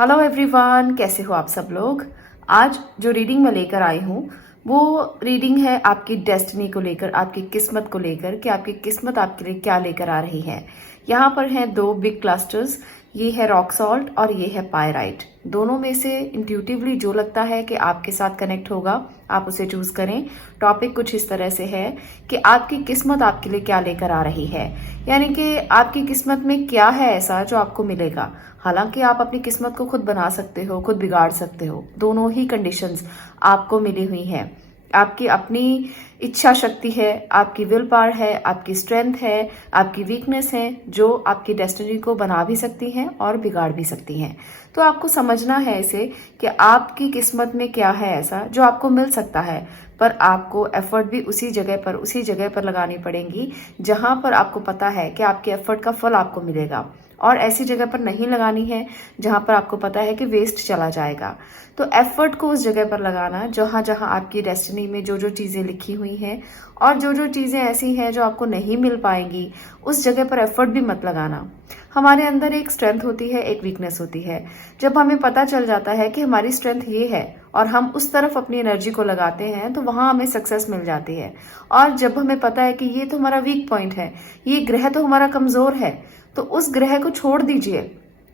Hello everyone, कैसे हो आप सब लोग। आज जो रीडिंग मैं लेकर आई हूँ वो रीडिंग है आपकी डेस्टिनी को लेकर, आपकी किस्मत को लेकर कि आपकी किस्मत आपके लिए क्या लेकर आ रही है। यहाँ पर हैं दो बिग क्लस्टर्स, ये है रॉक सॉल्ट और ये है पायराइट। दोनों में से इंट्यूटिवली जो लगता है कि आपके साथ कनेक्ट होगा आप उसे चूज करें। टॉपिक कुछ इस तरह से है कि आपकी किस्मत आपके लिए क्या लेकर आ रही है, यानी कि आपकी किस्मत में क्या है ऐसा जो आपको मिलेगा। हालांकि आप अपनी किस्मत को खुद बना सकते हो, खुद बिगाड़ सकते हो, दोनों ही कंडीशंस आपको मिली हुई हैं। आपकी अपनी इच्छा शक्ति है, आपकी विल पावर है, आपकी स्ट्रेंथ है, आपकी वीकनेस है जो आपकी डेस्टिनी को बना भी सकती हैं और बिगाड़ भी सकती हैं। तो आपको समझना है इसे कि आपकी किस्मत में क्या है ऐसा जो आपको मिल सकता है, पर आपको एफर्ट भी उसी जगह पर लगानी पड़ेंगी जहां पर आपको पता है कि आपके एफर्ट का फल आपको मिलेगा, और ऐसी जगह पर नहीं लगानी है जहां पर आपको पता है कि वेस्ट चला जाएगा। तो एफर्ट को उस जगह पर लगाना जहां जहां आपकी डेस्टिनी में जो जो चीजें लिखी हुई हैं, और जो जो चीजें ऐसी हैं जो आपको नहीं मिल पाएंगी उस जगह पर एफर्ट भी मत लगाना। हमारे अंदर एक स्ट्रेंथ होती है, एक वीकनेस होती है। जब हमें पता चल जाता है कि हमारी स्ट्रेंथ ये है और हम उस तरफ अपनी एनर्जी को लगाते हैं तो वहां हमें सक्सेस मिल जाती है। और जब हमें पता है कि ये तो हमारा वीक पॉइंट है, ये ग्रह तो हमारा कमजोर है, तो उस ग्रह को छोड़ दीजिए,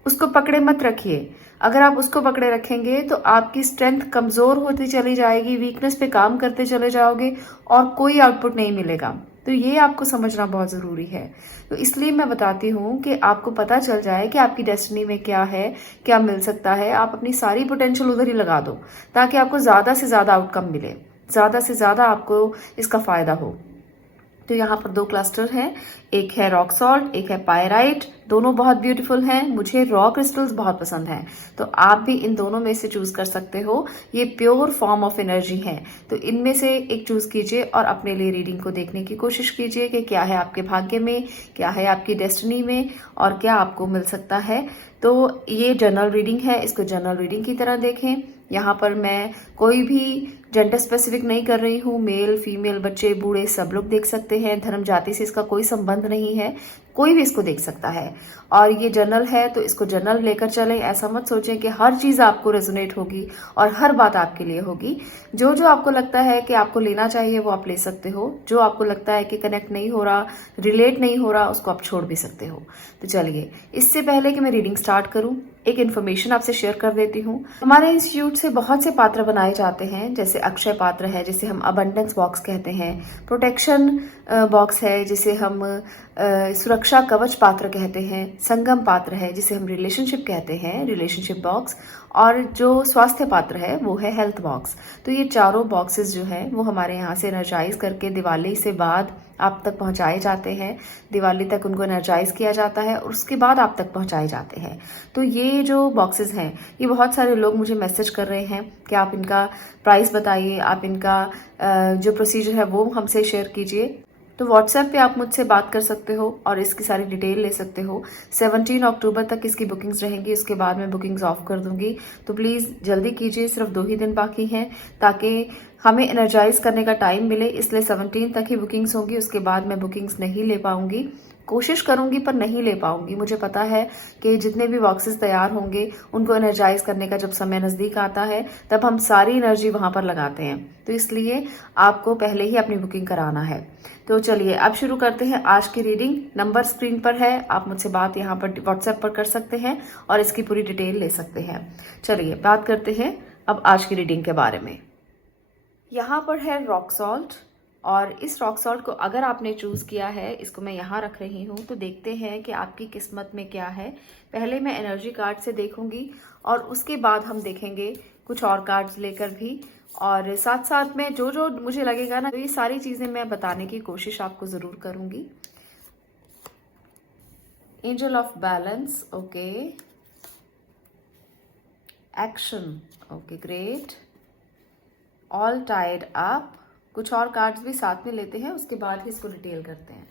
उसको पकड़े मत रखिए। अगर आप उसको पकड़े रखेंगे तो आपकी स्ट्रेंथ कमजोर होती चली जाएगी, वीकनेस पे काम करते चले जाओगे और कोई आउटपुट नहीं मिलेगा। तो ये आपको समझना बहुत जरूरी है। तो इसलिए मैं बताती हूँ कि आपको पता चल जाए कि आपकी डेस्टिनी में क्या है, क्या मिल सकता है। आप अपनी सारी पोटेंशियल उधर ही लगा दो ताकि आपको ज्यादा से ज्यादा आउटकम मिले, ज्यादा से ज्यादा आपको इसका फायदा हो। तो यहाँ पर दो क्लस्टर हैं, एक है रॉक सॉल्ट, एक है पायराइट। दोनों बहुत ब्यूटीफुल हैं, मुझे रॉ क्रिस्टल्स बहुत पसंद हैं, तो आप भी इन दोनों में से चूज कर सकते हो। ये प्योर फॉर्म ऑफ एनर्जी है, तो इनमें से एक चूज कीजिए और अपने लिए रीडिंग को देखने की कोशिश कीजिए कि क्या है आपके भाग्य में, क्या है आपकी डेस्टिनी में और क्या आपको मिल सकता है। तो ये जनरल रीडिंग है, इसको जनरल रीडिंग की तरह देखें। यहाँ पर मैं कोई भी जेंडर स्पेसिफिक नहीं कर रही हूँ, मेल फीमेल बच्चे बूढ़े सब लोग देख सकते हैं, धर्म जाति से इसका कोई संबंध नहीं है, कोई भी इसको देख सकता है। और ये जनरल है तो इसको जनरल लेकर चलें। ऐसा मत सोचें कि हर चीज आपको रेजोनेट होगी और हर बात आपके लिए होगी। जो जो आपको लगता है कि आपको लेना चाहिए वो आप ले सकते हो, जो आपको लगता है कि कनेक्ट नहीं हो रहा, रिलेट नहीं हो रहा, उसको आप छोड़ भी सकते हो। तो चलिए, इससे पहले कि मैं रीडिंग स्टार्ट करूं एक इन्फॉर्मेशन आपसे शेयर कर देती हूँ। हमारे इंस्टीट्यूट से बहुत से पात्र बनाए जाते हैं, जैसे अक्षय पात्र है जिसे हम अबंडेंस बॉक्स कहते हैं, प्रोटेक्शन बॉक्स है जिसे हम सुरक्षा कवच पात्र कहते हैं, संगम पात्र है जिसे हम रिलेशनशिप कहते हैं, रिलेशनशिप बॉक्स, और जो स्वास्थ्य पात्र है वो है हेल्थ बॉक्स। तो ये चारों बॉक्सेस जो है वो हमारे यहाँ से एनर्जाइज करके दिवाली से बाद आप तक पहुंचाए जाते हैं। दिवाली तक उनको एनर्जाइज किया जाता है और उसके बाद आप तक पहुंचाए जाते हैं। तो ये जो बॉक्सेस हैं, ये बहुत सारे लोग मुझे मैसेज कर रहे हैं कि आप इनका प्राइस बताइए, आप इनका जो प्रोसीजर है वो हमसे शेयर कीजिए। तो व्हाट्सएप पे आप मुझसे बात कर सकते हो और इसकी सारी डिटेल ले सकते हो। 17 अक्टूबर तक इसकी बुकिंग्स रहेंगी, उसके बाद मैं बुकिंग्स ऑफ कर दूंगी। तो प्लीज़ जल्दी कीजिए, सिर्फ 2 ही दिन बाकी हैं ताकि हमें एनर्जाइज करने का टाइम मिले, इसलिए 17 तक ही बुकिंग्स होंगी, उसके बाद मैं बुकिंग्स नहीं ले पाऊंगी। कोशिश करूंगी पर नहीं ले पाऊंगी। मुझे पता है कि जितने भी बॉक्सेस तैयार होंगे उनको एनर्जाइज करने का जब समय नजदीक आता है तब हम सारी एनर्जी वहां पर लगाते हैं, तो इसलिए आपको पहले ही अपनी बुकिंग कराना है। तो चलिए अब शुरू करते हैं आज की रीडिंग। नंबर स्क्रीन पर है, आप मुझसे बात यहाँ पर व्हाट्सएप पर कर सकते हैं और इसकी पूरी डिटेल ले सकते हैं। चलिए बात करते हैं अब आज की रीडिंग के बारे में। यहाँ पर है रॉक सॉल्ट, और इस रॉक सॉल्ट को अगर आपने चूज किया है, इसको मैं यहाँ रख रही हूँ, तो देखते हैं कि आपकी किस्मत में क्या है। पहले मैं एनर्जी कार्ड से देखूंगी और उसके बाद हम देखेंगे कुछ और कार्ड्स लेकर भी, और साथ साथ में जो जो मुझे लगेगा ना, तो ये सारी चीजें मैं बताने की कोशिश आपको जरूर करूंगी। Angel of balance, okay, action, okay great, all tied up. कुछ और कार्ड्स भी साथ में लेते हैं, उसके बाद ही इसको डिटेल करते हैं।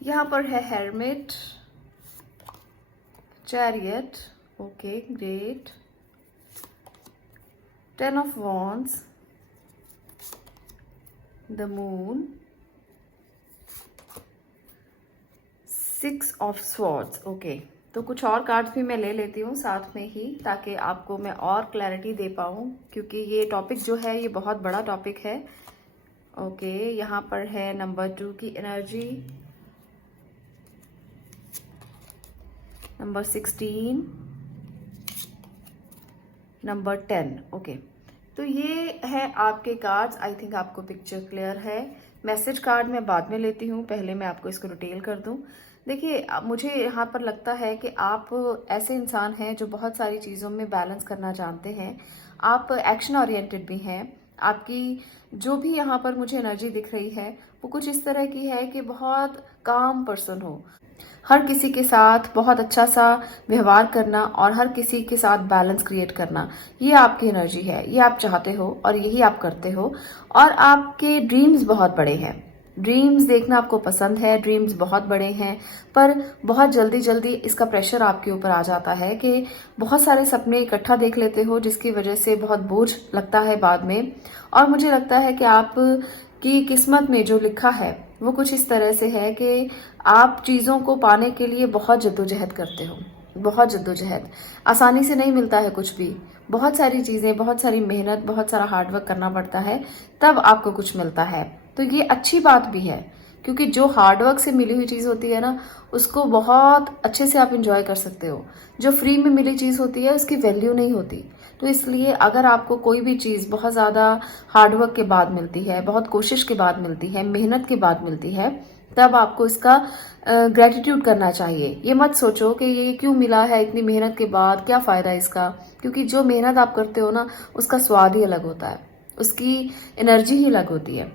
यहाँ पर है hermit, chariot, okay, great. 10 of Wands, the Moon, 6 of Swords। Okay, तो कुछ और कार्ड्स भी मैं ले लेती हूँ साथ में ही, ताकि आपको मैं और क्लैरिटी दे पाऊँ, क्योंकि ये टॉपिक जो है ये बहुत बड़ा टॉपिक है। ओके, यहाँ पर है नंबर 2 की एनर्जी, नंबर 16, नंबर 10। ओके, तो ये है आपके कार्ड्स। आई थिंक आपको पिक्चर क्लियर है। मैसेज कार्ड मैं बाद में लेती हूँ, पहले मैं आपको इसको डिटेल कर दूँ। देखिए, मुझे यहाँ पर लगता है कि आप ऐसे इंसान हैं जो बहुत सारी चीज़ों में बैलेंस करना जानते हैं। आप एक्शन ओरिएंटेड भी हैं। आपकी जो भी यहाँ पर मुझे एनर्जी दिख रही है वो कुछ इस तरह की है कि बहुत काम पर्सन हो, हर किसी के साथ बहुत अच्छा सा व्यवहार करना और हर किसी के साथ बैलेंस क्रिएट करना, ये आपकी एनर्जी है। ये आप चाहते हो और यही आप करते हो। और आपके ड्रीम्स बहुत बड़े हैं। ड्रीम्स देखना आपको पसंद है, ड्रीम्स बहुत बड़े हैं, पर बहुत जल्दी जल्दी इसका प्रेशर आपके ऊपर आ जाता है कि बहुत सारे सपने इकट्ठा देख लेते हो, जिसकी वजह से बहुत बोझ लगता है बाद में। और मुझे लगता है कि आप की किस्मत में जो लिखा है वो कुछ इस तरह से है कि आप चीज़ों को पाने के लिए बहुत जद्दोजहद करते हो। बहुत जद्दोजहद, आसानी से नहीं मिलता है कुछ भी। बहुत सारी चीज़ें, बहुत सारी मेहनत, बहुत सारा हार्डवर्क करना पड़ता है, तब आपको कुछ मिलता है। तो ये अच्छी बात भी है, क्योंकि जो हार्डवर्क से मिली हुई चीज़ होती है ना, उसको बहुत अच्छे से आप इंजॉय कर सकते हो। जो फ्री में मिली चीज़ होती है उसकी वैल्यू नहीं होती। तो इसलिए अगर आपको कोई भी चीज़ बहुत ज़्यादा हार्डवर्क के बाद मिलती है, बहुत कोशिश के बाद मिलती है, मेहनत के बाद मिलती है, तब आपको इसका ग्रेटिट्यूड करना चाहिए। ये मत सोचो कि ये क्यों मिला है इतनी मेहनत के बाद, क्या फ़ायदा इसका, क्योंकि जो मेहनत आप करते हो ना, उसका स्वाद ही अलग होता है, उसकी एनर्जी ही अलग होती है।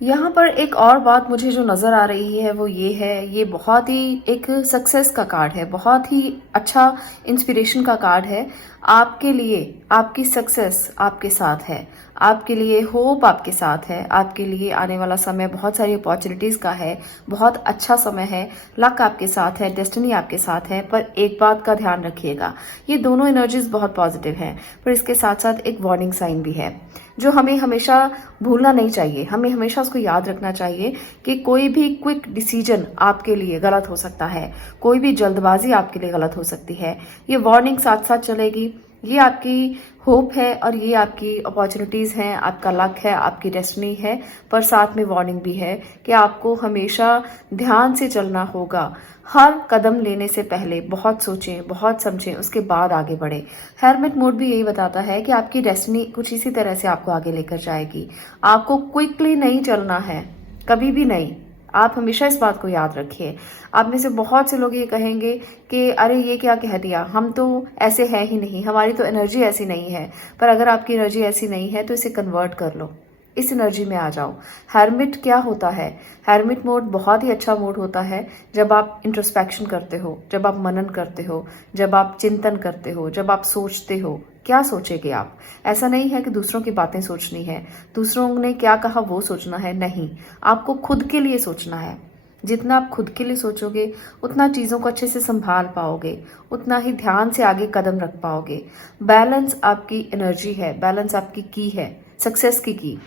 यहाँ पर एक और बात मुझे जो नज़र आ रही है वो ये है, ये बहुत ही एक सक्सेस का कार्ड है, बहुत ही अच्छा इंस्पिरेशन का कार्ड है। आपके लिए आपकी सक्सेस आपके साथ है, आपके लिए होप आपके साथ है, आपके लिए आने वाला समय बहुत सारी अपॉर्चुनिटीज़ का है, बहुत अच्छा समय है, लक आपके साथ है, डेस्टिनी आपके साथ है। पर एक बात का ध्यान रखिएगा, ये दोनों एनर्जीज बहुत पॉजिटिव हैं, पर इसके साथ साथ एक वार्निंग साइन भी है जो हमें हमेशा भूलना नहीं चाहिए। हमें हमेशा उसको याद रखना चाहिए कि कोई भी क्विक डिसीजन आपके लिए गलत हो सकता है, कोई भी जल्दबाजी आपके लिए गलत हो सकती है। ये वार्निंग साथ साथ चलेगी। ये आपकी होप है और ये आपकी अपॉर्चुनिटीज़ हैं, आपका लक है, आपकी डेस्टिनी है, पर साथ में वार्निंग भी है कि आपको हमेशा ध्यान से चलना होगा। हर कदम लेने से पहले बहुत सोचें, बहुत समझें, उसके बाद आगे बढ़े। हेरमिट मोड भी यही बताता है कि आपकी डेस्टिनी कुछ इसी तरह से आपको आगे लेकर जाएगी। आपको क्विकली नहीं चलना है, कभी भी नहीं। आप हमेशा इस बात को याद रखिए। आप में से बहुत से लोग ये कहेंगे कि अरे ये क्या कह दिया, हम तो ऐसे हैं ही नहीं, हमारी तो एनर्जी ऐसी नहीं है। पर अगर आपकी एनर्जी ऐसी नहीं है तो इसे कन्वर्ट कर लो, इस एनर्जी में आ जाओ। हेरमिट क्या होता है? हेरमिट मोड बहुत ही अच्छा मोड होता है जब आप इंट्रोस्पेक्शन करते हो, जब आप मनन करते हो, जब आप चिंतन करते हो, जब आप सोचते हो। क्या सोचेंगे आप? ऐसा नहीं है कि दूसरों की बातें सोचनी है, दूसरों ने क्या कहा वो सोचना है, नहीं। आपको खुद के लिए सोचना है। जितना आप खुद के लिए सोचोगे उतना चीज़ों को अच्छे से संभाल पाओगे, उतना ही ध्यान से आगे कदम रख पाओगे। बैलेंस आपकी एनर्जी है, बैलेंस आपकी की है, सक्सेस की।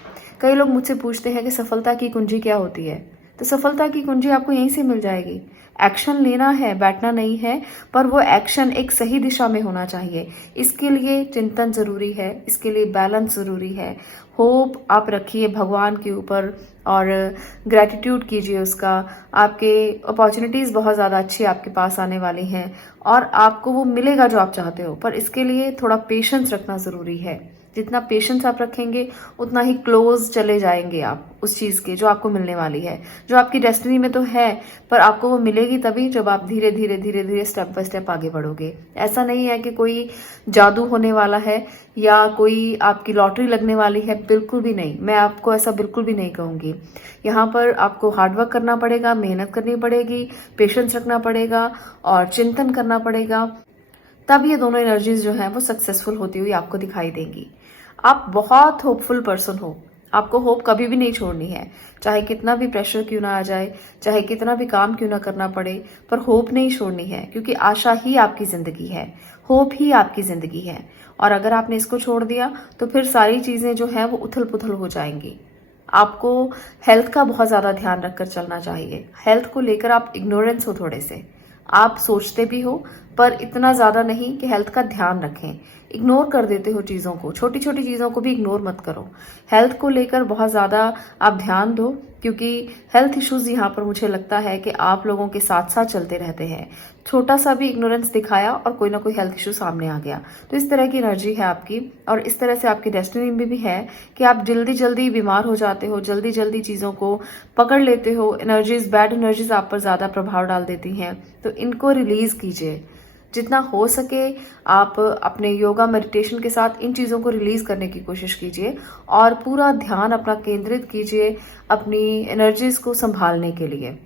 कई लोग मुझसे पूछते हैं कि सफलता की कुंजी क्या होती है? तो सफलता की कुंजी आपको यहीं से मिल जाएगी। एक्शन लेना है, बैठना नहीं है, पर वो एक्शन एक सही दिशा में होना चाहिए। इसके लिए चिंतन जरूरी है, इसके लिए बैलेंस जरूरी है। होप आप रखिए भगवान के ऊपर और ग्रैटिट्यूड कीजिए उसका। आपके अपॉर्चुनिटीज़ बहुत ज़्यादा अच्छी आपके पास आने वाली हैं और आपको वो मिलेगा जो आप चाहते हो, पर इसके लिए थोड़ा पेशेंस रखना ज़रूरी है। जितना पेशेंस आप रखेंगे उतना ही क्लोज चले जाएंगे आप उस चीज़ के जो आपको मिलने वाली है, जो आपकी डेस्टिनी में तो है, पर आपको वो मिलेगी तभी जब आप धीरे धीरे धीरे धीरे स्टेप बाय स्टेप आगे बढ़ोगे। ऐसा नहीं है कि कोई जादू होने वाला है या कोई आपकी लॉटरी लगने वाली है, बिल्कुल भी नहीं। मैं आपको ऐसा बिल्कुल भी नहीं कहूँगी। यहाँ पर आपको हार्डवर्क करना पड़ेगा, मेहनत करनी पड़ेगी, पेशेंस रखना पड़ेगा और चिंतन करना पड़ेगा, तब ये दोनों एनर्जीज जो हैं वो सक्सेसफुल होती हुई आपको दिखाई देंगी। आप बहुत होपफुल पर्सन हो, आपको होप कभी भी नहीं छोड़नी है, चाहे कितना भी प्रेशर क्यों ना आ जाए, चाहे कितना भी काम क्यों ना करना पड़े, पर होप नहीं छोड़नी है, क्योंकि आशा ही आपकी जिंदगी है, होप ही आपकी जिंदगी है। और अगर आपने इसको छोड़ दिया तो फिर सारी चीजें जो है वो उथल पुथल हो जाएंगी। आपको हेल्थ का बहुत ज्यादा ध्यान रखकर चलना चाहिए। हेल्थ को लेकर आप इग्नोरेंस हो थोड़े से, आप सोचते भी हो पर इतना ज्यादा नहीं कि हेल्थ का ध्यान रखें। इग्नोर कर देते हो चीजों को, छोटी छोटी चीजों को भी इग्नोर मत करो। हेल्थ को लेकर बहुत ज्यादा आप ध्यान दो, क्योंकि हेल्थ इश्यूज यहाँ पर मुझे लगता है कि आप लोगों के साथ साथ चलते रहते हैं। छोटा सा भी इग्नोरेंस दिखाया और कोई ना कोई हेल्थ इश्यू सामने आ गया, तो इस तरह की एनर्जी है आपकी, और इस तरह से आपकी डेस्टिनी में भी है कि आप जल्दी जल्दी बीमार हो जाते हो, जल्दी जल्दी चीजों को पकड़ लेते हो। एनर्जीज, बैड एनर्जीज आप पर ज्यादा प्रभाव डाल देती हैं, तो इनको रिलीज कीजिए। जितना हो सके आप अपने योगा मेडिटेशन के साथ इन चीजों को रिलीज करने की कोशिश कीजिए और पूरा ध्यान अपना केंद्रित कीजिए अपनी एनर्जीज को संभालने के लिए।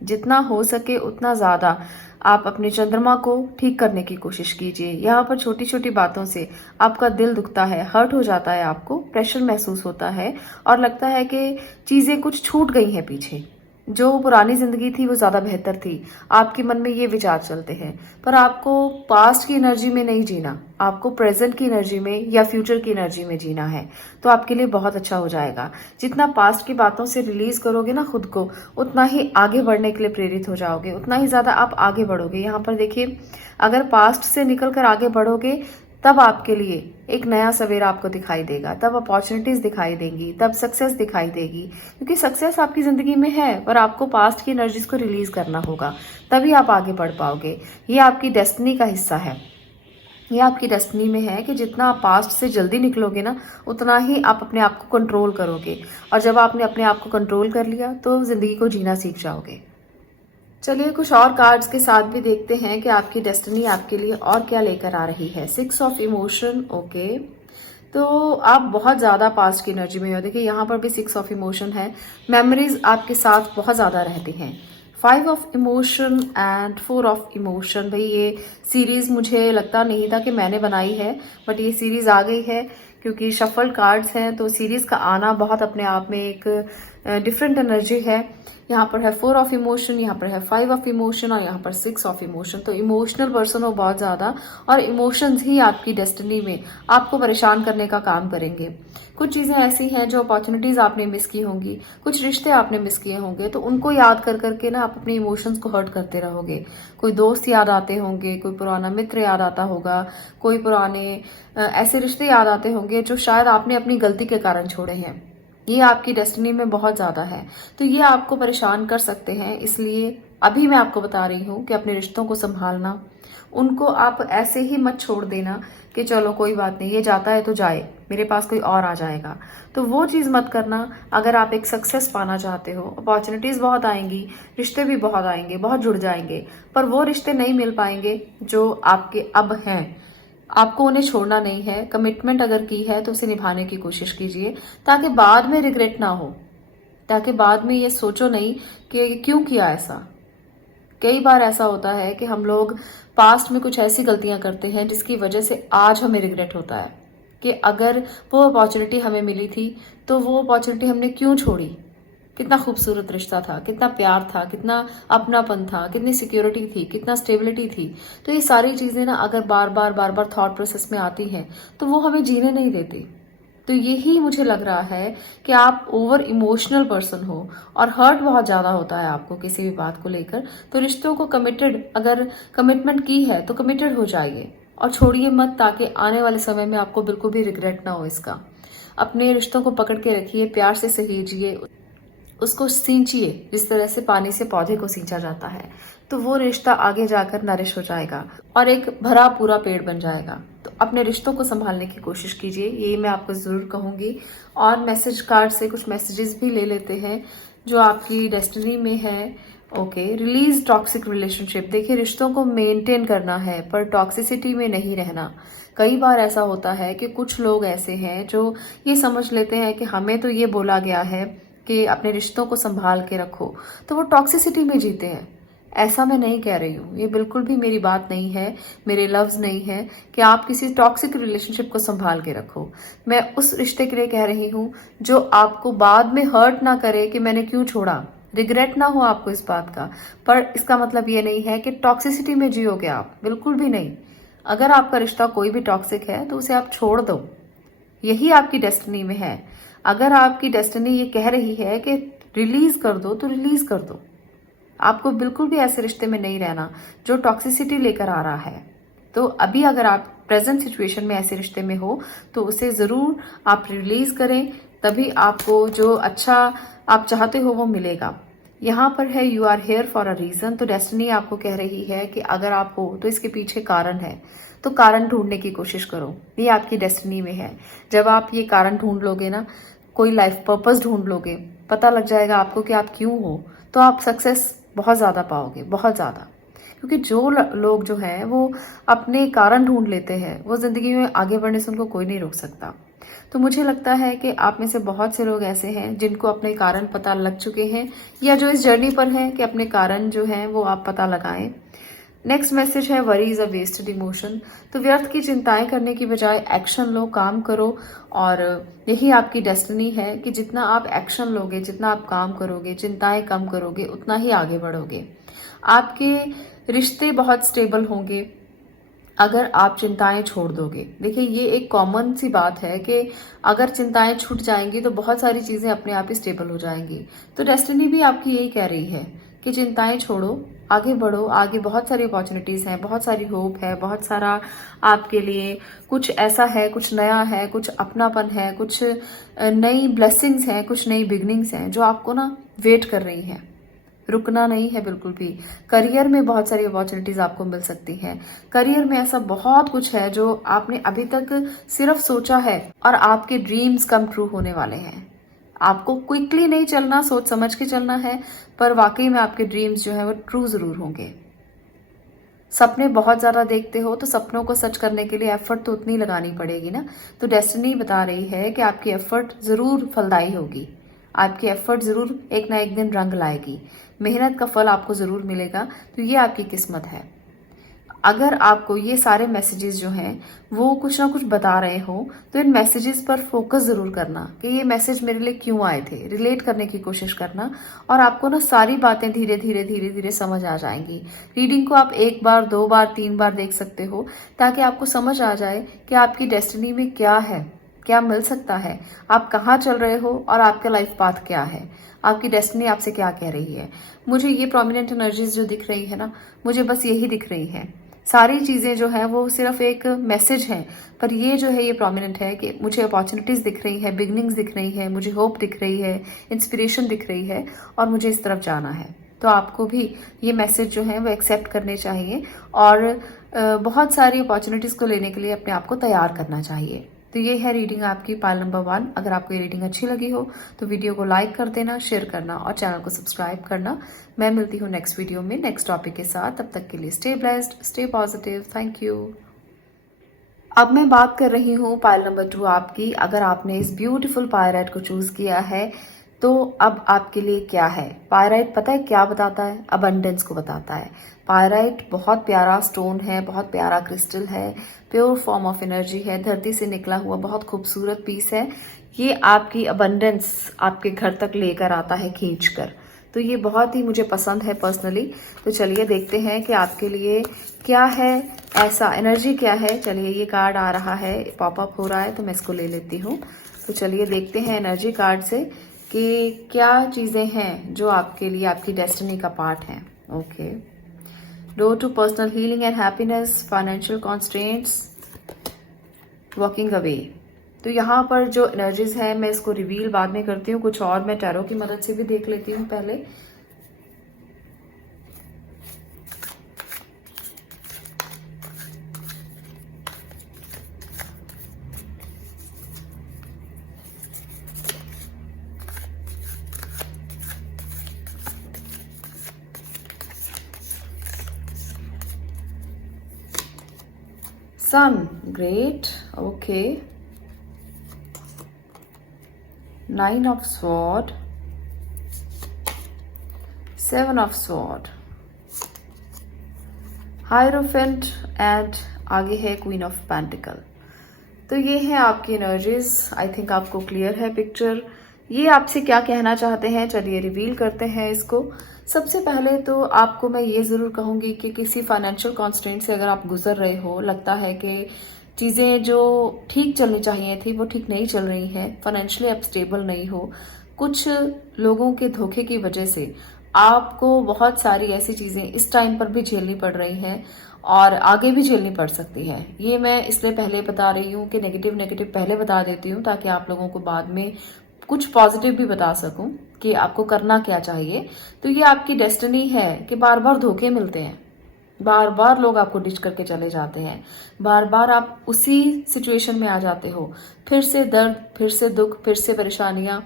जितना हो सके उतना ज्यादा आप अपने चंद्रमा को ठीक करने की कोशिश कीजिए। यहाँ पर छोटी छोटी बातों से आपका दिल दुखता है, हर्ट हो जाता है, आपको प्रेशर महसूस होता है और लगता है कि चीजें कुछ छूट गई हैं पीछे। जो पुरानी जिंदगी थी वो ज्यादा बेहतर थी, आपके मन में ये विचार चलते हैं, पर आपको पास्ट की एनर्जी में नहीं जीना, आपको प्रेजेंट की एनर्जी में या फ्यूचर की एनर्जी में जीना है, तो आपके लिए बहुत अच्छा हो जाएगा। जितना पास्ट की बातों से रिलीज करोगे ना खुद को, उतना ही आगे बढ़ने के लिए प्रेरित हो जाओगे, उतना ही ज्यादा आप आगे बढ़ोगे। यहाँ पर देखिए, अगर पास्ट से निकल कर आगे बढ़ोगे तब आपके लिए एक नया सवेरा आपको दिखाई देगा, तब अपॉर्चुनिटीज दिखाई देंगी, तब सक्सेस दिखाई देगी, क्योंकि सक्सेस आपकी जिंदगी में है, पर आपको पास्ट की एनर्जीज को रिलीज करना होगा, तभी आप आगे बढ़ पाओगे। ये आपकी डेस्टिनी का हिस्सा है, ये आपकी डेस्टिनी में है कि जितना आप पास्ट से जल्दी निकलोगे ना, उतना ही आप अपने आप को कंट्रोल करोगे, और जब आपने अपने आप को कंट्रोल कर लिया तो जिंदगी को जीना सीख जाओगे। चलिए कुछ और कार्ड्स के साथ भी देखते हैं कि आपकी डेस्टिनी आपके लिए और क्या लेकर आ रही है। 6 ऑफ इमोशन, ओके, तो आप बहुत ज्यादा पास्ट की एनर्जी में हो। देखिए यहाँ पर भी 6 ऑफ इमोशन है, मेमोरीज आपके साथ बहुत ज्यादा रहती हैं। 5 of emotion and 4 of emotion. भाई ये सीरीज मुझे लगता नहीं था कि मैंने बनाई है, बट ये सीरीज आ गई है क्योंकि शफल कार्ड्स हैं, तो सीरीज का आना बहुत अपने आप में एक डिफरेंट एनर्जी है। यहाँ पर है 4 ऑफ इमोशन, यहाँ पर है 5 ऑफ इमोशन और यहाँ पर 6 ऑफ इमोशन। तो इमोशनल पर्सन हो बहुत ज्यादा, और इमोशंस ही आपकी डेस्टिनी में आपको परेशान करने का काम करेंगे। कुछ चीजें ऐसी हैं जो अपॉर्चुनिटीज आपने मिस की होंगी, कुछ रिश्ते आपने मिस किए होंगे, तो उनको याद कर करके ना आप अपने इमोशंस को हर्ट करते रहोगे। कोई दोस्त याद आते होंगे, कोई पुराना मित्र याद आता होगा, कोई पुराने ऐसे रिश्ते याद आते होंगे जो शायद आपने अपनी गलती के कारण छोड़े हैं। ये आपकी डेस्टिनी में बहुत ज्यादा है, तो ये आपको परेशान कर सकते हैं। इसलिए अभी मैं आपको बता रही हूँ कि अपने रिश्तों को संभालना, उनको आप ऐसे ही मत छोड़ देना कि चलो कोई बात नहीं, ये जाता है तो जाए, मेरे पास कोई और आ जाएगा, तो वो चीज मत करना। अगर आप एक सक्सेस पाना चाहते हो, अपॉर्चुनिटीज बहुत आएंगी, रिश्ते भी बहुत आएंगे, बहुत जुड़ जाएंगे, पर वो रिश्ते नहीं मिल पाएंगे जो आपके अब हैं। आपको उन्हें छोड़ना नहीं है, कमिटमेंट अगर की है तो उसे निभाने की कोशिश कीजिए, ताकि बाद में रिग्रेट ना हो, ताकि बाद में ये सोचो नहीं कि क्यों किया ऐसा। कई बार ऐसा होता है कि हम लोग पास्ट में कुछ ऐसी गलतियां करते हैं जिसकी वजह से आज हमें रिग्रेट होता है कि अगर वो अपॉर्चुनिटी हमें मिली थी तो वो अपॉर्चुनिटी हमने क्यों छोड़ी। कितना खूबसूरत रिश्ता था, कितना प्यार था, कितना अपनापन था, कितनी सिक्योरिटी थी, कितना स्टेबिलिटी थी। तो ये सारी चीजें ना अगर बार बार थॉट प्रोसेस में आती हैं तो वो हमें जीने नहीं देती। तो यही मुझे लग रहा है कि आप ओवर इमोशनल पर्सन हो और हर्ट बहुत ज्यादा होता है आपको किसी भी बात को लेकर। तो रिश्तों को कमिटेड, अगर कमिटमेंट की है तो कमिटेड हो जाइए और छोड़िए मत, ताकि आने वाले समय में आपको बिल्कुल भी रिग्रेट ना हो इसका। अपने रिश्तों को पकड़ के रखिए, प्यार से सहेजिए, उसको सींचिए जिस तरह से पानी से पौधे को सींचा जाता है, तो वो रिश्ता आगे जाकर नरिश हो जाएगा और एक भरा पूरा पेड़ बन जाएगा। तो अपने रिश्तों को संभालने की कोशिश कीजिए, ये मैं आपको जरूर कहूंगी। और मैसेज कार्ड से कुछ मैसेजेस भी ले लेते हैं जो आपकी डेस्टिनी में है। Okay, release toxic relationship. देखिए, रिश्तों को मेंटेन करना है पर टॉक्सिसिटी में नहीं रहना। कई बार ऐसा होता है कि कुछ लोग ऐसे हैं जो ये समझ लेते हैं कि हमें तो ये बोला गया है कि अपने रिश्तों को संभाल के रखो, तो वो टॉक्सिसिटी में जीते हैं। ऐसा मैं नहीं कह रही हूँ, ये बिल्कुल भी मेरी बात नहीं है, मेरे लफ्ज नहीं है कि आप किसी टॉक्सिक रिलेशनशिप को संभाल के रखो। मैं उस रिश्ते के लिए कह रही हूँ जो आपको बाद में हर्ट ना करे कि मैंने क्यों छोड़ा, रिग्रेट ना हो आपको इस बात का। पर इसका मतलब ये नहीं है कि टॉक्सिसिटी में जियोगे आप, बिल्कुल भी नहीं। अगर आपका रिश्ता कोई भी टॉक्सिक है तो उसे आप छोड़ दो, यही आपकी डेस्टिनी में है। अगर आपकी डेस्टिनी ये कह रही है कि रिलीज कर दो तो रिलीज कर दो। आपको बिल्कुल भी ऐसे रिश्ते में नहीं रहना जो टॉक्सिसिटी लेकर आ रहा है। तो अभी अगर आप प्रेजेंट सिचुएशन में ऐसे रिश्ते में हो तो उसे जरूर आप रिलीज करें, तभी आपको जो अच्छा आप चाहते हो वो मिलेगा। यहाँ पर है you are here for a reason. तो डेस्टिनी आपको कह रही है कि अगर आप हो तो इसके पीछे कारण है, तो कारण ढूंढने की कोशिश करो, ये आपकी डेस्टिनी में है। जब आप ये कारण ढूंढ लोगे ना, कोई लाइफ पर्पस ढूंढ लोगे, पता लग जाएगा आपको कि आप क्यों हो, तो आप सक्सेस बहुत ज़्यादा पाओगे, बहुत ज़्यादा। क्योंकि जो लोग जो हैं वो अपने कारण ढूंढ लेते हैं, वो ज़िंदगी में आगे बढ़ने से उनको कोई नहीं रोक सकता। तो मुझे लगता है कि आप में से बहुत से लोग ऐसे हैं जिनको अपने कारण पता लग चुके हैं, या जो इस जर्नी पर हैं कि अपने कारण जो हैं वो आप पता लगाएं। नेक्स्ट मैसेज है worry is a wasted emotion. तो व्यर्थ की चिंताएं करने की बजाय एक्शन लो, काम करो। और यही आपकी डेस्टिनी है कि जितना आप एक्शन लोगे, जितना आप काम करोगे, चिंताएं कम करोगे, उतना ही आगे बढ़ोगे। आपके रिश्ते बहुत स्टेबल होंगे अगर आप चिंताएं छोड़ दोगे। देखिए, ये एक कॉमन सी बात है कि अगर चिंताएं छूट जाएंगी तो बहुत सारी चीजें अपने आप ही स्टेबल हो जाएंगी। तो डेस्टिनी भी आपकी यही कह रही है कि चिंताएं छोड़ो, आगे बढ़ो। आगे बहुत सारी अपॉर्चुनिटीज हैं, बहुत सारी होप है, बहुत सारा आपके लिए कुछ ऐसा है, कुछ नया है, कुछ अपनापन है, कुछ नई ब्लेसिंग्स हैं, कुछ नई बिगनिंग्स हैं जो आपको ना वेट कर रही हैं। रुकना नहीं है बिल्कुल भी। करियर में बहुत सारी अपॉर्चुनिटीज आपको मिल सकती हैं। करियर में ऐसा बहुत कुछ है जो आपने अभी तक सिर्फ सोचा है और आपके ड्रीम्स कम ट्रू होने वाले हैं। आपको क्विकली नहीं चलना, सोच समझ के चलना है, पर वाकई में आपके ड्रीम्स जो है वो ट्रू जरूर होंगे। सपने बहुत ज्यादा देखते हो तो सपनों को सच करने के लिए एफर्ट तो उतनी लगानी पड़ेगी ना। तो डेस्टिनी बता रही है कि आपकी एफर्ट जरूर फलदायी होगी, आपकी एफर्ट जरूर एक ना एक दिन रंग लाएगी, मेहनत का फल आपको जरूर मिलेगा। तो ये आपकी किस्मत है। अगर आपको ये सारे मैसेजेस जो हैं वो कुछ ना कुछ बता रहे हो तो इन मैसेजेस पर फोकस जरूर करना कि ये मैसेज मेरे लिए क्यों आए थे, रिलेट करने की कोशिश करना। और आपको ना सारी बातें धीरे धीरे धीरे धीरे समझ आ जाएंगी। रीडिंग को आप 1 बार 2 बार 3 बार देख सकते हो ताकि आपको समझ आ जाए कि आपकी डेस्टिनी में क्या है, क्या मिल सकता है, आप कहाँ चल रहे हो और आपका लाइफ पाथ क्या है, आपकी डेस्टिनी आपसे क्या कह रही है। मुझे ये प्रोमिनेंट एनर्जीज जो दिख रही है ना, मुझे बस यही दिख रही है। सारी चीजें जो है वो सिर्फ एक मैसेज है, पर ये जो है ये प्रोमिनेंट है कि मुझे अपॉर्चुनिटीज दिख रही है, बिगनिंग्स दिख रही है, मुझे होप दिख रही है, इंस्पिरेशन दिख रही है और मुझे इस तरफ जाना है। तो आपको भी ये मैसेज जो है वो एक्सेप्ट करने चाहिए और बहुत सारी अपॉर्चुनिटीज को लेने के लिए अपने आप को तैयार करना चाहिए। तो ये है रीडिंग आपकी पाइल नंबर 1। अगर आपको ये रीडिंग अच्छी लगी हो तो वीडियो को लाइक कर देना, शेयर करना और चैनल को सब्सक्राइब करना। मैं मिलती हूँ नेक्स्ट वीडियो में नेक्स्ट टॉपिक के साथ। तब तक के लिए stay blessed, stay positive. Thank you. अब मैं बात कर रही हूँ पाइल नंबर 2 आपकी। अगर आपने इस ब्यूटीफुल पायराइट को चूज किया है तो अब आपके लिए क्या है। पायराइट पता है क्या बताता है? अबंडेंस को बताता है। पायराइट बहुत प्यारा स्टोन है, बहुत प्यारा क्रिस्टल है, प्योर फॉर्म ऑफ एनर्जी है, धरती से निकला हुआ बहुत खूबसूरत पीस है। ये आपकी अबंडेंस आपके घर तक लेकर आता है खींच कर। तो ये बहुत ही मुझे पसंद है पर्सनली। तो चलिए देखते हैं कि आपके लिए क्या है, ऐसा एनर्जी क्या है। चलिए, ये कार्ड आ रहा है, पॉपअप हो रहा है तो मैं इसको ले लेती हूँ। तो चलिए देखते हैं एनर्जी कार्ड से कि क्या चीजें हैं जो आपके लिए आपकी डेस्टिनी का पार्ट है। Okay, door to personal healing and happiness, financial constraints, walking away. तो यहाँ पर जो एनर्जीज है मैं इसको रिवील बाद में करती हूँ, कुछ और मैं टैरो की मदद से भी देख लेती हूँ पहले। Sun, great, okay. 9 of Sword, 7 of Sword, hierophant and आगे है क्वीन ऑफ पेंटिकल। तो ये है आपकी एनर्जीज। आई थिंक आपको क्लियर है पिक्चर। ये आपसे क्या कहना चाहते हैं, चलिए रिवील करते हैं इसको। सबसे पहले तो आपको मैं ये जरूर कहूंगी कि किसी फाइनेंशियल कॉन्स्टेंट से अगर आप गुजर रहे हो, लगता है कि चीजें जो ठीक चलनी चाहिए थी वो ठीक नहीं चल रही हैं, फाइनेंशियली आप स्टेबल नहीं हो, कुछ लोगों के धोखे की वजह से आपको बहुत सारी ऐसी चीजें इस टाइम पर भी झेलनी पड़ रही हैं और आगे भी झेलनी पड़ सकती है। ये मैं इसलिए पहले बता रही हूँ कि नेगेटिव नेगेटिव पहले बता देती हूँ ताकि आप लोगों को बाद में कुछ पॉजिटिव भी बता सकूं कि आपको करना क्या चाहिए। तो ये आपकी डेस्टिनी है कि बार बार धोखे मिलते हैं, बार बार लोग आपको डिच करके चले जाते हैं, बार बार आप उसी सिचुएशन में आ जाते हो, फिर से दर्द, फिर से दुख, फिर से परेशानियां।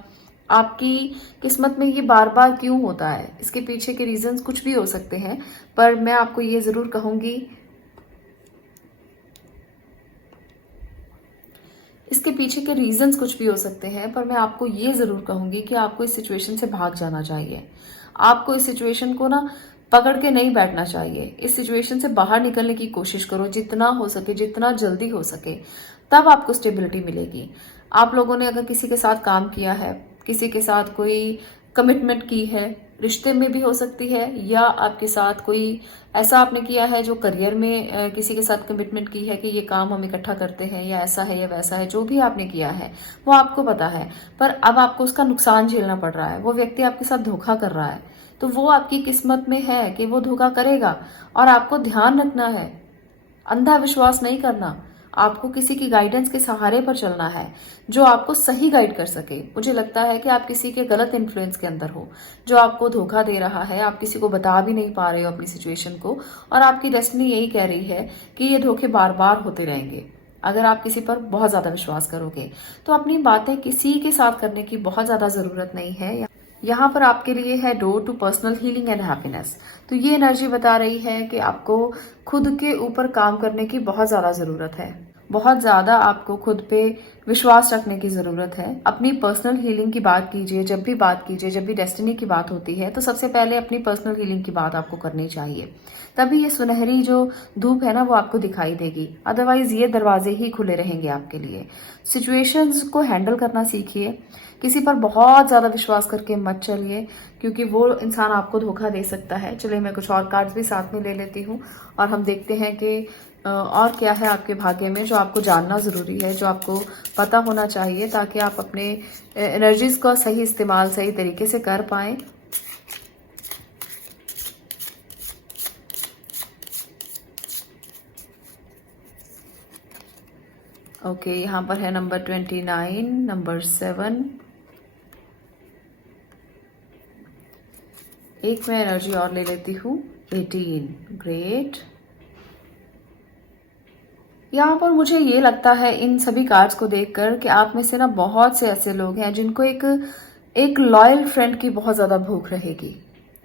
आपकी किस्मत में ये बार बार क्यों होता है, इसके पीछे के रीजंस कुछ भी हो सकते हैं, पर मैं आपको ये जरूर कहूंगी, इसके पीछे के रीजंस कुछ भी हो सकते हैं, पर मैं आपको ये जरूर कहूंगी कि आपको इस सिचुएशन से भाग जाना चाहिए। आपको इस सिचुएशन को ना पकड़ के नहीं बैठना चाहिए। इस सिचुएशन से बाहर निकलने की कोशिश करो जितना हो सके, जितना जल्दी हो सके, तब आपको स्टेबिलिटी मिलेगी। आप लोगों ने अगर किसी के साथ काम किया है, किसी के साथ कोई कमिटमेंट की है, रिश्ते में भी हो सकती है, या आपके साथ कोई ऐसा आपने किया है जो करियर में किसी के साथ कमिटमेंट की है कि ये काम हम इकट्ठा करते हैं, या ऐसा है या वैसा है, जो भी आपने किया है वो आपको पता है, पर अब आपको उसका नुकसान झेलना पड़ रहा है। वो व्यक्ति आपके साथ धोखा कर रहा है, तो वो आपकी किस्मत में है कि वो धोखा करेगा। और आपको ध्यान रखना है, अंधा विश्वास नहीं करना, आपको किसी की गाइडेंस के सहारे पर चलना है जो आपको सही गाइड कर सके। मुझे लगता है कि आप किसी के गलत इन्फ्लुएंस के अंदर हो, जो आपको धोखा दे रहा है, आप किसी को बता भी नहीं पा रहे हो अपनी सिचुएशन को, और आपकी डेस्टिनी यही कह रही है कि ये धोखे बार बार होते रहेंगे। अगर आप किसी पर बहुत ज्यादा विश्वास करोगे तो अपनी बातें किसी के साथ करने की बहुत ज्यादा जरूरत नहीं है। यहाँ पर आपके लिए है door to personal healing and happiness. तो ये एनर्जी बता रही है कि आपको खुद के ऊपर काम करने की बहुत ज्यादा जरूरत है, बहुत ज्यादा आपको खुद पे विश्वास रखने की जरूरत है। अपनी पर्सनल हीलिंग की बात कीजिए, जब भी बात कीजिए, जब भी डेस्टिनी की बात होती है तो सबसे पहले अपनी पर्सनल हीलिंग की बात आपको करनी चाहिए, तभी ये सुनहरी जो धूप है ना वो आपको दिखाई देगी। अदरवाइज ये दरवाजे ही खुले रहेंगे आपके लिए। सिचुएशंस को हैंडल करना सीखिए, किसी पर बहुत ज्यादा विश्वास करके मत चलिए, क्योंकि वो इंसान आपको धोखा दे सकता है। चलिए मैं कुछ और कार्ड्स भी साथ में ले लेती हूँ और हम देखते हैं कि और क्या है आपके भाग्य में जो आपको जानना जरूरी है, जो आपको पता होना चाहिए, ताकि आप अपने एनर्जीज का सही इस्तेमाल सही तरीके से कर पाएं। ओके, यहाँ पर है नंबर 29, नंबर 7। एक मैं एनर्जी और ले लेती हूँ, 18। ग्रेट। यहाँ पर मुझे ये लगता है इन सभी कार्ड्स को देखकर कि आप में से ना बहुत से ऐसे लोग हैं जिनको एक लॉयल फ्रेंड की बहुत ज्यादा भूख रहेगी,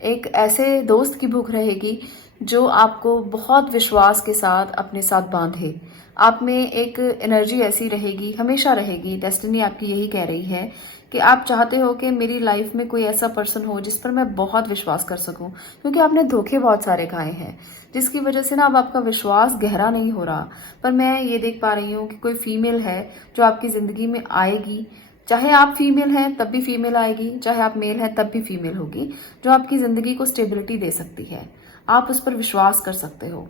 एक ऐसे दोस्त की भूख रहेगी जो आपको बहुत विश्वास के साथ अपने साथ बांधे। आप में एक एनर्जी ऐसी रहेगी, हमेशा रहेगी। डेस्टिनी आपकी यही कह रही है कि आप चाहते हो कि मेरी लाइफ में कोई ऐसा पर्सन हो जिस पर मैं बहुत विश्वास कर सकूं, क्योंकि आपने धोखे बहुत सारे खाए हैं जिसकी वजह से ना अब आपका विश्वास गहरा नहीं हो रहा। पर मैं ये देख पा रही हूँ कि कोई फीमेल है जो आपकी जिंदगी में आएगी, चाहे आप फीमेल हैं तब भी फीमेल आएगी, चाहे आप मेल हैं तब भी फीमेल होगी, जो आपकी जिंदगी को स्टेबिलिटी दे सकती है। आप उस पर विश्वास कर सकते हो,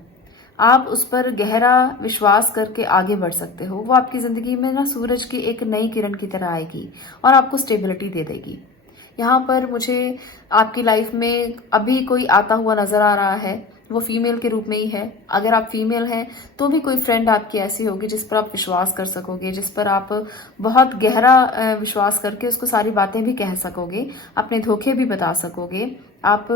आप उस पर गहरा विश्वास करके आगे बढ़ सकते हो। वो आपकी जिंदगी में ना सूरज की एक नई किरण की तरह आएगी और आपको स्टेबिलिटी दे देगी। यहाँ पर मुझे आपकी लाइफ में अभी कोई आता हुआ नजर आ रहा है, वो फीमेल के रूप में ही है। अगर आप फीमेल हैं तो भी कोई फ्रेंड आपकी ऐसी होगी जिस पर आप विश्वास कर सकोगे, जिस पर आप बहुत गहरा विश्वास करके उसको सारी बातें भी कह सकोगे, अपने धोखे भी बता सकोगे। आप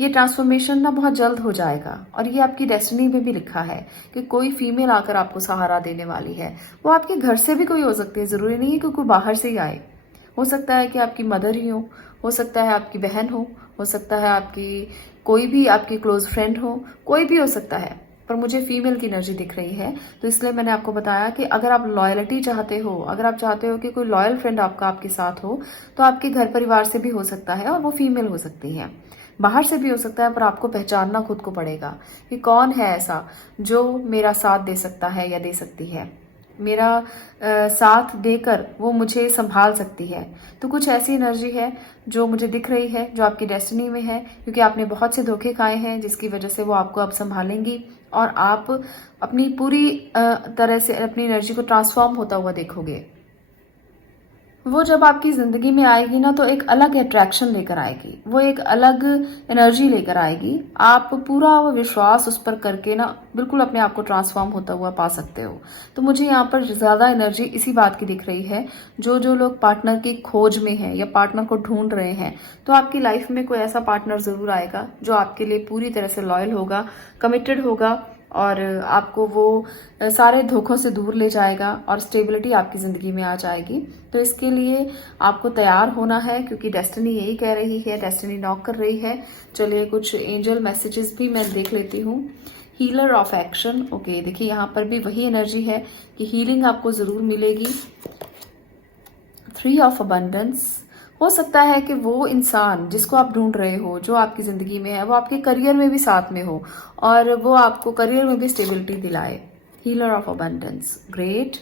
ये ट्रांसफॉर्मेशन ना बहुत जल्द हो जाएगा और ये आपकी डेस्टिनी में भी लिखा है कि कोई फीमेल आकर आपको सहारा देने वाली है। वो आपके घर से भी कोई हो सकती है, जरूरी नहीं है कि कोई बाहर से ही आए। हो सकता है कि आपकी मदर ही हो सकता है आपकी बहन हो सकता है आपकी कोई भी आपकी क्लोज फ्रेंड हो, कोई भी हो सकता है, पर मुझे फीमेल की एनर्जी दिख रही है। तो इसलिए मैंने आपको बताया कि अगर आप लॉयल्टी चाहते हो, अगर आप चाहते हो कि कोई लॉयल फ्रेंड आपका आपके साथ हो, तो आपके घर परिवार से भी हो सकता है और वो फीमेल हो सकती है। बाहर से भी हो सकता है, पर आपको पहचानना खुद को पड़ेगा कि कौन है ऐसा जो मेरा साथ दे सकता है या दे सकती है, मेरा साथ देकर वो मुझे संभाल सकती है। तो कुछ ऐसी एनर्जी है जो मुझे दिख रही है, जो आपकी डेस्टिनी में है, क्योंकि आपने बहुत से धोखे खाए हैं जिसकी वजह से वो आपको अब संभालेंगी और आप अपनी पूरी तरह से अपनी एनर्जी को ट्रांसफॉर्म होता हुआ देखोगे। वो जब आपकी जिंदगी में आएगी ना, तो एक अलग अट्रैक्शन लेकर आएगी, वो एक अलग एनर्जी लेकर आएगी। आप पूरा वो विश्वास उस पर करके ना बिल्कुल अपने आप को ट्रांसफॉर्म होता हुआ पा सकते हो। तो मुझे यहाँ पर ज्यादा एनर्जी इसी बात की दिख रही है, जो जो लोग पार्टनर की खोज में हैं या पार्टनर को ढूंढ रहे हैं, तो आपकी लाइफ में कोई ऐसा पार्टनर जरूर आएगा जो आपके लिए पूरी तरह से लॉयल होगा, कमिटेड होगा और आपको वो सारे धोखों से दूर ले जाएगा और स्टेबिलिटी आपकी जिंदगी में आ जाएगी। तो इसके लिए आपको तैयार होना है, क्योंकि डेस्टिनी यही कह रही है, डेस्टिनी नॉक कर रही है। चलिए कुछ एंजल मैसेजेस भी मैं देख लेती हूँ। हीलर ऑफ एक्शन, ओके, देखिए यहाँ पर भी वही एनर्जी है कि हीलिंग आपको जरूर मिलेगी। 3 ऑफ अबंडेंस, हो सकता है कि वो इंसान जिसको आप ढूंढ रहे हो, जो आपकी जिंदगी में है, वो आपके करियर में भी साथ में हो और वो आपको करियर में भी स्टेबिलिटी दिलाए। Healer of abundance, great.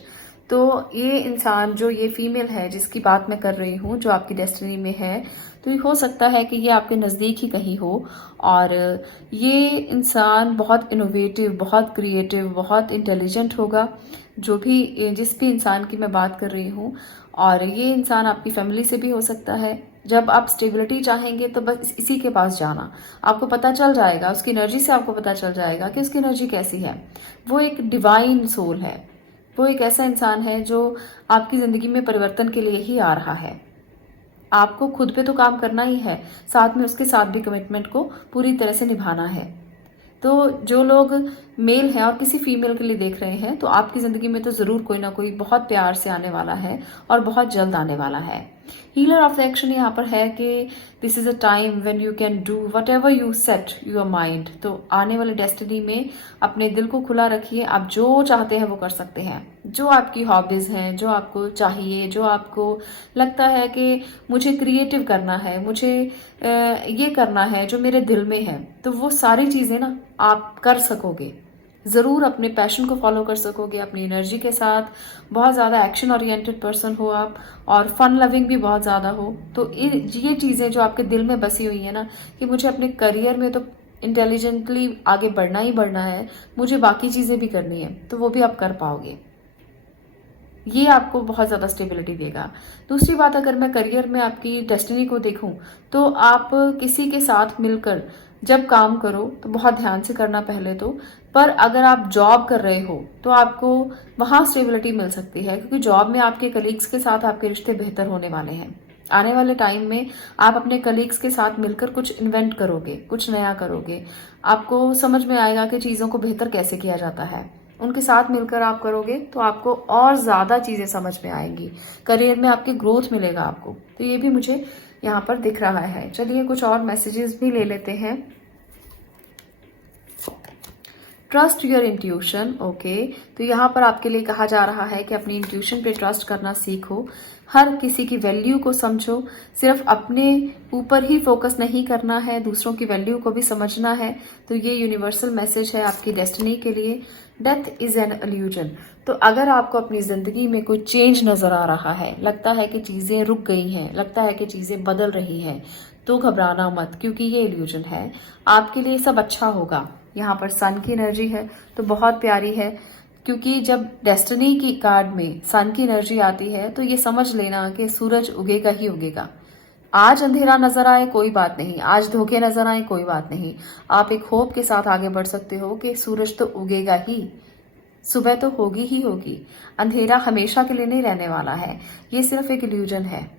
तो ये इंसान, जो ये फीमेल है जिसकी बात मैं कर रही हूँ, जो आपकी डेस्टिनी में है, तो ये हो सकता है कि ये आपके नज़दीक ही कहीं हो और ये इंसान बहुत इनोवेटिव, बहुत क्रिएटिव, बहुत इंटेलिजेंट होगा, जो भी जिस भी इंसान की मैं बात कर रही हूँ। और ये इंसान आपकी फैमिली से भी हो सकता है। जब आप स्टेबिलिटी चाहेंगे तो बस इसी के पास जाना, आपको पता चल जाएगा, उसकी एनर्जी से आपको पता चल जाएगा कि उसकी एनर्जी कैसी है। वो एक डिवाइन सोल है, वो एक ऐसा इंसान है जो आपकी जिंदगी में परिवर्तन के लिए ही आ रहा है। आपको खुद पे तो काम करना ही है, साथ में उसके साथ भी कमिटमेंट को पूरी तरह से निभाना है। तो जो लोग मेल हैं और किसी फीमेल के लिए देख रहे हैं, तो आपकी जिंदगी में तो जरूर कोई ना कोई बहुत प्यार से आने वाला है और बहुत जल्द आने वाला है। हीलर ऑफ द एक्शन यहाँ पर है कि this is a time when you can do what ever you set your mind. तो आने वाले डेस्टिनी में अपने दिल को खुला रखिए, आप जो चाहते हैं वो कर सकते हैं। जो आपकी हॉबीज हैं, जो आपको चाहिए, जो आपको लगता है कि मुझे क्रिएटिव करना है, मुझे ये करना है जो मेरे दिल में है, तो वो सारी चीजें ना आप कर सकोगे। जरूर अपने पैशन को फॉलो कर सकोगे अपनी एनर्जी के साथ। बहुत ज्यादा एक्शन ओरिएंटेड पर्सन हो आप और फन लविंग भी बहुत ज्यादा हो। तो ये चीजें जो आपके दिल में बसी हुई है ना, कि मुझे अपने करियर में तो इंटेलिजेंटली आगे बढ़ना ही बढ़ना है, मुझे बाकी चीजें भी करनी है, तो वो भी आप कर पाओगे। ये आपको बहुत ज्यादा स्टेबिलिटी देगा। दूसरी बात, अगर मैं करियर में आपकी डेस्टिनी को देखूं, तो आप किसी के साथ मिलकर जब काम करो तो बहुत ध्यान से करना पहले तो। पर अगर आप जॉब कर रहे हो तो आपको वहां स्टेबिलिटी मिल सकती है, क्योंकि जॉब में आपके कलीग्स के साथ आपके रिश्ते बेहतर होने वाले हैं। आने वाले टाइम में आप अपने कलीग्स के साथ मिलकर कुछ इन्वेंट करोगे, कुछ नया करोगे, आपको समझ में आएगा कि चीजों को बेहतर कैसे किया जाता है। उनके साथ मिलकर आप करोगे तो आपको और ज्यादा चीजें समझ में आएंगी, करियर में आपकी ग्रोथ मिलेगा आपको। तो ये भी मुझे यहाँ पर दिख रहा है। चलिए कुछ और मैसेजेस भी ले लेते हैं। Trust your intuition, okay. तो यहाँ पर आपके लिए कहा जा रहा है कि अपनी इंट्यूशन पे ट्रस्ट करना सीखो, हर किसी की वैल्यू को समझो, सिर्फ अपने ऊपर ही फोकस नहीं करना है, दूसरों की वैल्यू को भी समझना है। तो ये यूनिवर्सल मैसेज है आपकी डेस्टिनी के लिए। Death is an illusion. तो अगर आपको अपनी जिंदगी में कोई चेंज नजर आ रहा है, लगता है कि चीजें रुक गई हैं, लगता है कि चीजें बदल रही हैं, तो घबराना मत, क्योंकि ये इल्यूजन है। आपके लिए सब अच्छा होगा। यहाँ पर सन की एनर्जी है तो बहुत प्यारी है, क्योंकि जब डेस्टिनी की कार्ड में सन की एनर्जी आती है तो ये समझ लेना कि सूरज उगेगा ही उगेगा। आज अंधेरा नजर आए कोई बात नहीं, आज धोखे नजर आए कोई बात नहीं, आप एक होप के साथ आगे बढ़ सकते हो कि सूरज तो उगेगा ही, सुबह तो होगी ही होगी। अंधेरा हमेशा के लिए नहीं रहने वाला है, ये सिर्फ एक इल्यूजन है,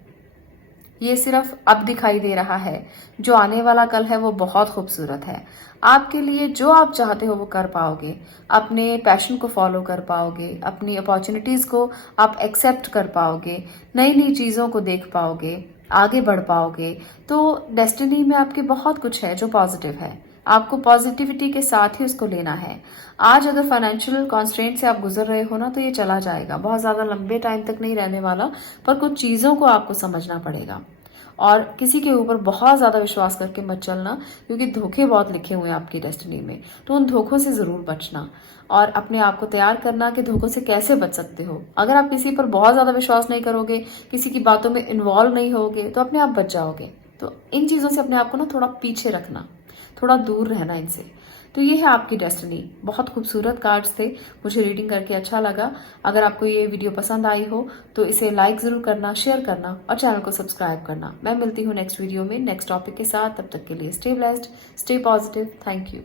ये सिर्फ अब दिखाई दे रहा है। जो आने वाला कल है वो बहुत खूबसूरत है। आपके लिए जो आप चाहते हो वो कर पाओगे, अपने पैशन को फॉलो कर पाओगे, अपनी अपॉर्चुनिटीज को आप एक्सेप्ट कर पाओगे, नई नई चीजों को देख पाओगे, आगे बढ़ पाओगे। तो डेस्टिनी में आपके बहुत कुछ है जो पॉजिटिव है, आपको पॉजिटिविटी के साथ ही उसको लेना है। आज अगर फाइनेंशियल कॉन्स्ट्रेंट से आप गुजर रहे हो ना, तो ये चला जाएगा, बहुत ज्यादा लंबे टाइम तक नहीं रहने वाला, पर कुछ चीजों को आपको समझना पड़ेगा। और किसी के ऊपर बहुत ज्यादा विश्वास करके मत चलना, क्योंकि धोखे बहुत लिखे हुए हैं आपकी डेस्टिनी में। तो उन धोखों से जरूर बचना और अपने आप को तैयार करना कि धोखों से कैसे बच सकते हो। अगर आप किसी पर बहुत ज्यादा विश्वास नहीं करोगे, किसी की बातों में इन्वॉल्व नहीं होगे, तो अपने आप बच जाओगे। तो इन चीजों से अपने आप को ना थोड़ा पीछे रखना, थोड़ा दूर रहना इनसे। तो ये है आपकी डेस्टिनी। बहुत खूबसूरत कार्ड्स थे, मुझे रीडिंग करके अच्छा लगा। अगर आपको ये वीडियो पसंद आई हो तो इसे लाइक जरूर करना, शेयर करना और चैनल को सब्सक्राइब करना। मैं मिलती हूँ नेक्स्ट वीडियो में नेक्स्ट टॉपिक के साथ। तब तक के लिए stay blessed, stay positive. Thank you.